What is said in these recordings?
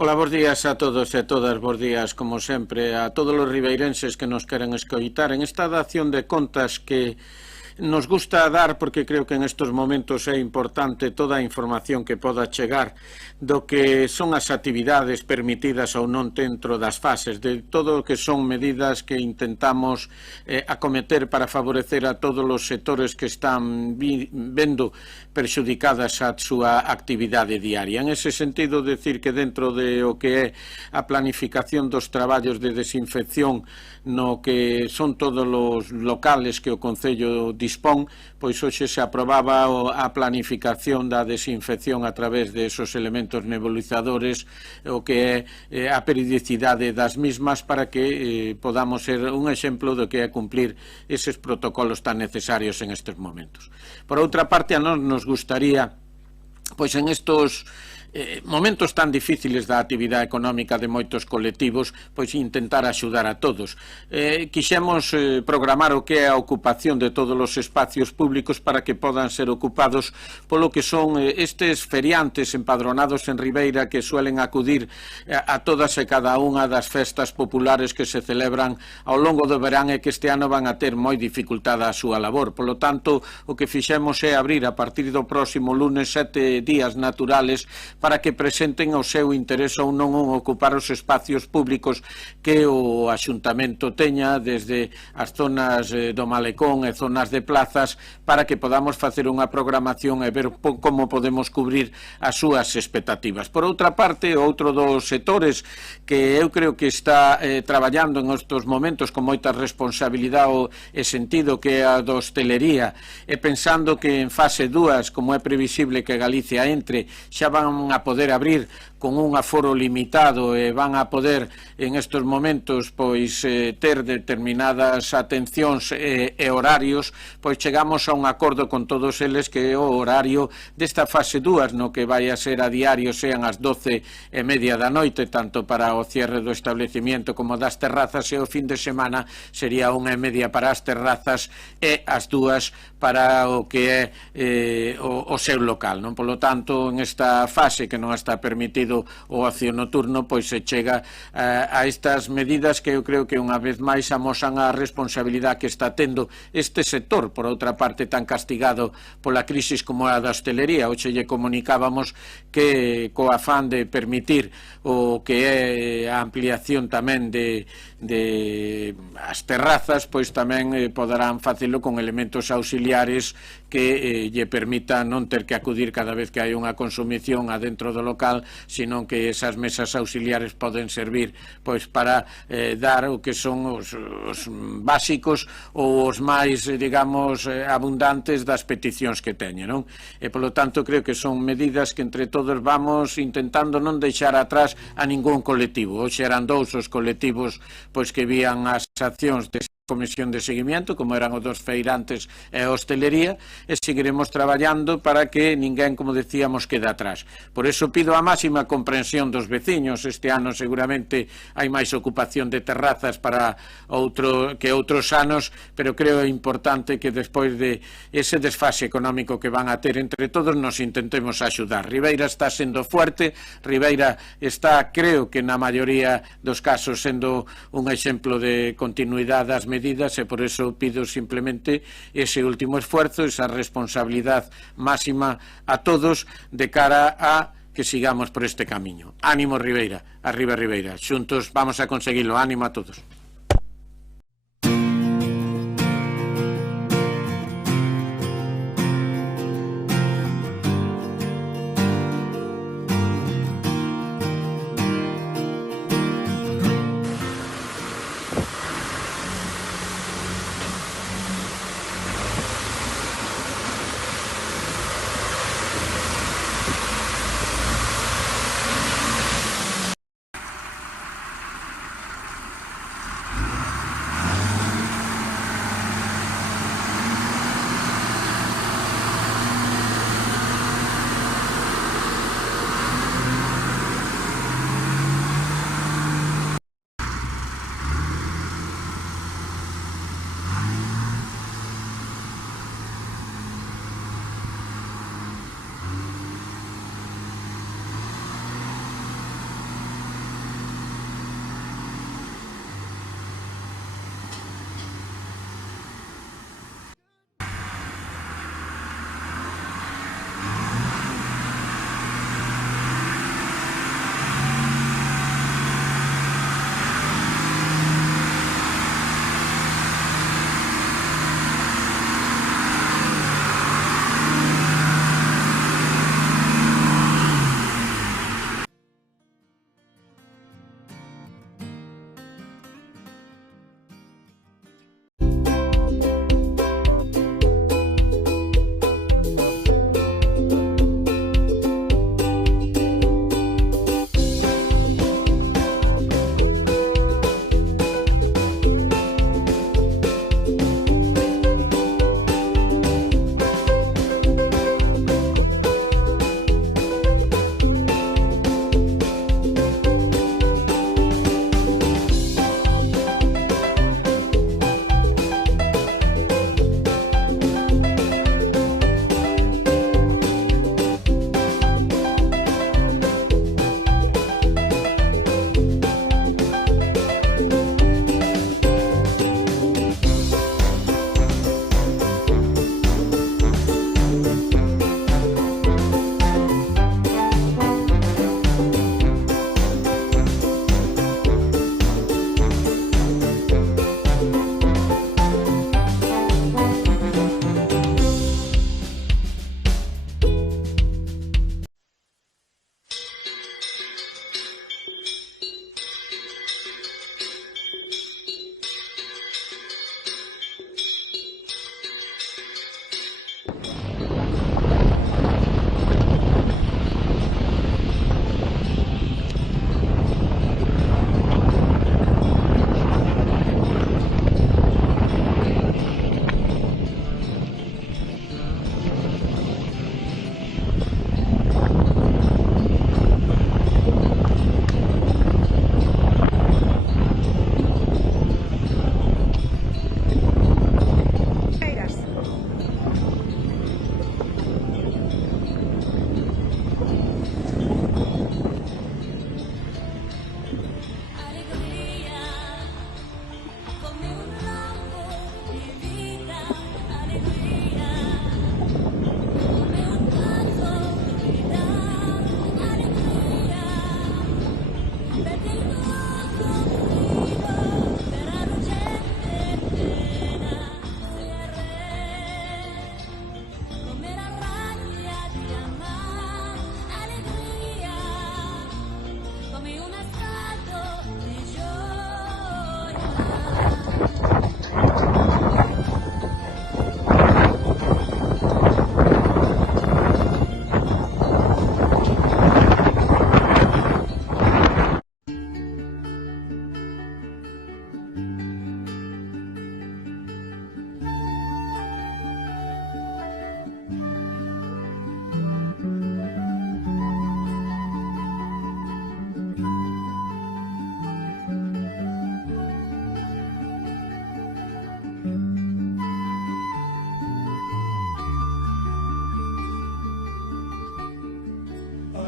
Ola, bos días a todos e todas, bos días, como sempre, a todos os ribeirenses que nos queren escoitar en esta dación de contas que nos gusta dar porque creo que en estes momentos é importante toda a información que poda chegar do que son as actividades permitidas ou non dentro das fases, de todo o que son medidas que intentamos acometer para favorecer a todos os sectores que están vendo perxudicadas a súa actividade diaria. En ese sentido, decir que dentro de o que é a planificación dos traballos de desinfección no que son todos os locales que o Concello dispón, pois hoxe se aprobaba a planificación da desinfección a través de esos elementos nebulizadores, o que é a periodicidade das mismas para que podamos ser un exemplo do que é cumplir eses protocolos tan necesarios en estes momentos. Por outra parte, a nos gustaría, pois en estos momentos tan difíciles da actividade económica de moitos colectivos, pois intentar axudar a todos. Quixemos programar o que é a ocupación de todos os espacios públicos para que podan ser ocupados polo que son estes feriantes empadronados en Ribeira que suelen acudir a todas e cada unha das festas populares que se celebran ao longo do verán e que este ano van a ter moi dificultada a súa labor. Polo tanto, o que fixemos é abrir a partir do próximo lunes 7 días naturales para que presenten o seu interés ou non ocupar os espacios públicos que o Axuntamento teña desde as zonas do Malecón e zonas de plazas para que podamos facer unha programación e ver como podemos cubrir as súas expectativas. Por outra parte, outro dos sectores que eu creo que está traballando en estes momentos con moita responsabilidade e sentido que é a da hostelería e pensando que en fase 2, como é previsible que Galicia entre, xa van a poder abrir con un aforo limitado e van a poder en estes momentos pois ter determinadas atencións e horarios, pois chegamos a un acordo con todos eles que o horario desta fase 2 no que vai a ser a diario sean as 12:30 da noite, tanto para o cierre do establecimiento como das terrazas, e o fin de semana sería 1:30 para as terrazas e as 2 para o que é o seu local, non? Polo tanto, en esta fase que non está permitido o ocio nocturno, pois se chega a estas medidas que eu creo que unha vez máis amosan a responsabilidade que está tendo este sector, por outra parte tan castigado pola crisis como a da hostelería. Hoxe lle comunicábamos que co afán de permitir o que é a ampliación tamén de as terrazas, pois tamén poderán facelo con elementos auxiliares que lle permitan non ter que acudir cada vez que hai unha consumición adentro do local, sino que esas mesas auxiliares poden servir pois para dar o que son os básicos ou os máis, digamos, abundantes das peticións que teñen, non? E, polo tanto, creo que son medidas que entre todos vamos intentando non deixar atrás a ningún colectivo. Hoxe eran 2 os colectivos pois que vían as accións de comisión de seguimiento, como eran os dos feirantes e a hostelería, e seguiremos traballando para que ninguén, como decíamos, quede atrás. Por eso pido a máxima comprensión dos veciños. Este ano seguramente hai máis ocupación de terrazas para que outros anos, pero creo importante que despois de ese desfase económico que van a ter entre todos nos intentemos axudar. Ribeira está sendo fuerte, Ribeira está, creo que na maioría dos casos, sendo un exemplo de continuidade das medidas, e por eso pido simplemente ese último esfuerzo, esa responsabilidade máxima a todos de cara a que sigamos por este camiño. Ánimo Ribeira, arriba Ribeira, xuntos vamos a conseguirlo, ánimo a todos.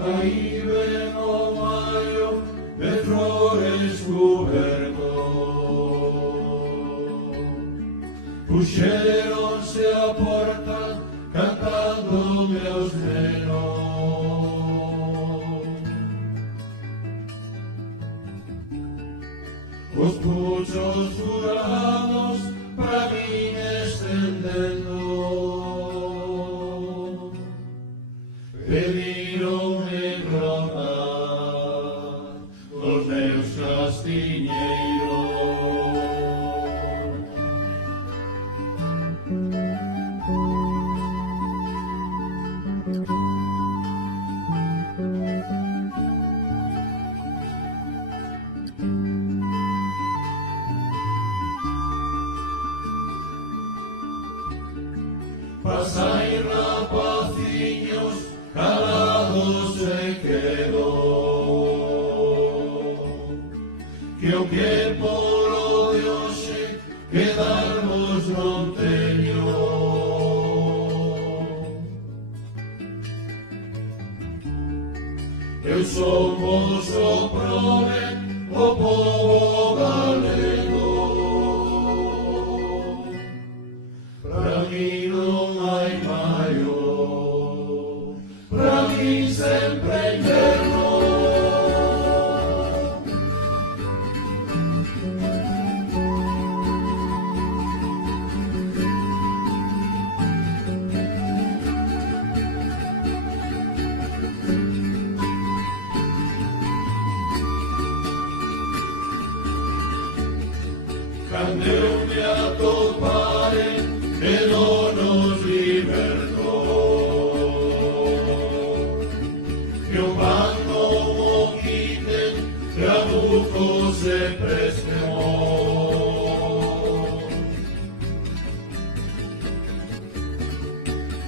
Aí ven o maio de flores cuberto, puxeronse a porta cantando meus nenos. Os puchos jurados pra mim estendendo, pediram-me brota os meus castinheiros. Passai rapacinhos, calados se quedou, que o que por de hoxe quedarvos non teño. Eu sou vosso prove, o povo galego. Pra mim non hai maio, pra mim sempre inverno. Cando eu me atopare e non nos libertou, que o bando o quite, trabuco se prestemou,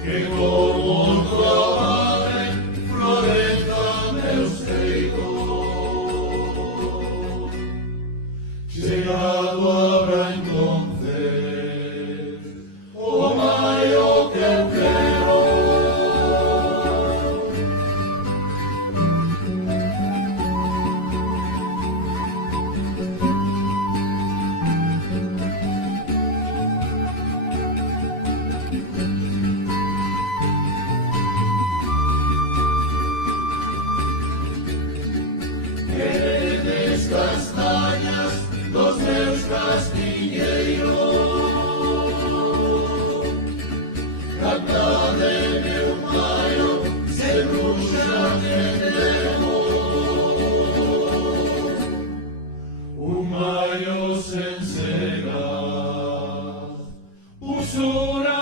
que como trovare florenta meus peitos, chegado habrá entonces o maio que eu quero. Queredes castañas dos meus castinheiros, cantade meu maio, se bruxa tendemos, un maio sen cega, usura